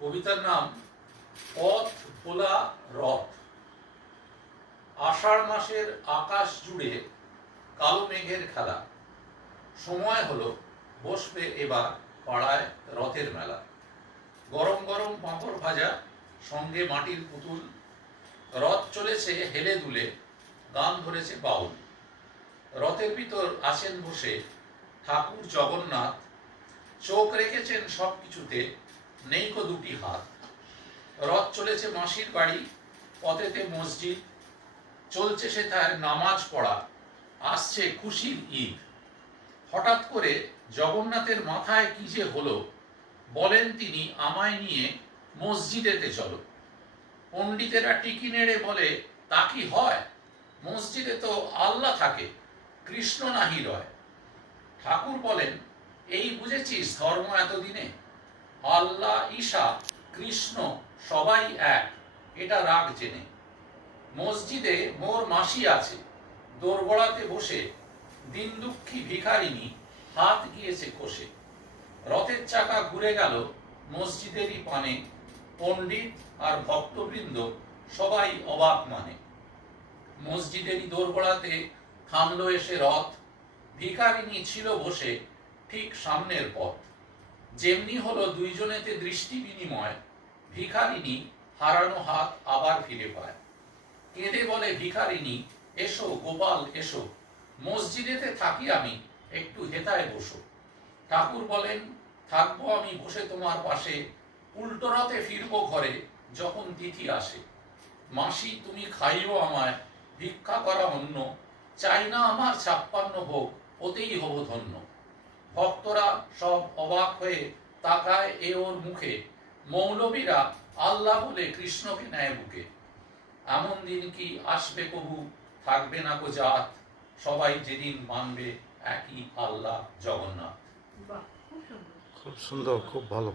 কবিতার নাম পথ ভোলা রথ। আষাঢ় মাসের আকাশ জুড়ে কালো মেঘের খেলা, সময় হলো বসবে এবার পাড়ায় রথের মেলা। গরম গরম পাঁপড় ভাজা, সঙ্গে মাটির পুতুল, রথ চলেছে হেলে দুলে, গান ধরেছে বাউল। রথের ভিতর আছেন বসে ঠাকুর জগন্নাথ, চোখ রেখেছেন সব কিছুতে, নেই কো দুটি হাত। রথ চলেছে মাসির বাড়ি, পথেতে মসজিদ, চলছে সে তার নামাজ পড়া, আসছে খুশির ঈদ। হঠাৎ করে জগন্নাথের মাথায় কি যে হলো, বলেন তিনি আমায় নিয়ে মসজিদেতে চলো। পণ্ডিতেরা টিকি নেড়ে বলে তা কি হয়, মসজিদে তো আল্লাহ থাকে, কৃষ্ণ নাহি রয়। ঠাকুর বলেন এই বুঝেছিস ধর্ম এতদিনে, আল্লাহ ঈশা কৃষ্ণ সবাই এক, এটা রাগ জেনে। মসজিদে মোর মাসি আছে, দোরগোড়াতে বসে, দিন দুঃখী ভিখারিনী হাত গিয়েছে কষে। রথের চাকা ঘুরে গেল মসজিদেরই পানে, পণ্ডিত আর ভক্তবৃন্দ সবাই অবাক মানে। মসজিদেরই দোরগোড়াতে থামলো এসে রথ, ভিখারিনী ছিল বসে ঠিক সামনের পথ। যেমনি হলো দুইজনেতে দৃষ্টি বিনিময়, ভিখারিনী হারানো হাত আবার ফিরে পায়। কেঁদে বলে ভিখারিনী, এসো গোপাল এসো, মসজিদেতে থাকি আমি, একটু হেতায় বসো। ঠাকুর বলেন থাকবো আমি বসে তোমার পাশে, উল্টো রথে ফিরবো ঘরে যখন তিথি আসে। মাসি তুমি খাইও আমায়, ভিক্ষা করা অন্য, চাই না আমার 56 ভোগ, ওতেই হব ধন্য। ভক্তরা সব অবাক হয়ে তাকায় এ ওর মুখে, মৌলবীরা আল্লাহ বলে কৃষ্ণকে নেয় বুকে। এমন দিন কি আসবে কবু, থাকবে না কো জাত, সবাই যেদিন মানবে একই আল্লাহ জগন্নাথ। খুব সুন্দর, খুব ভালো।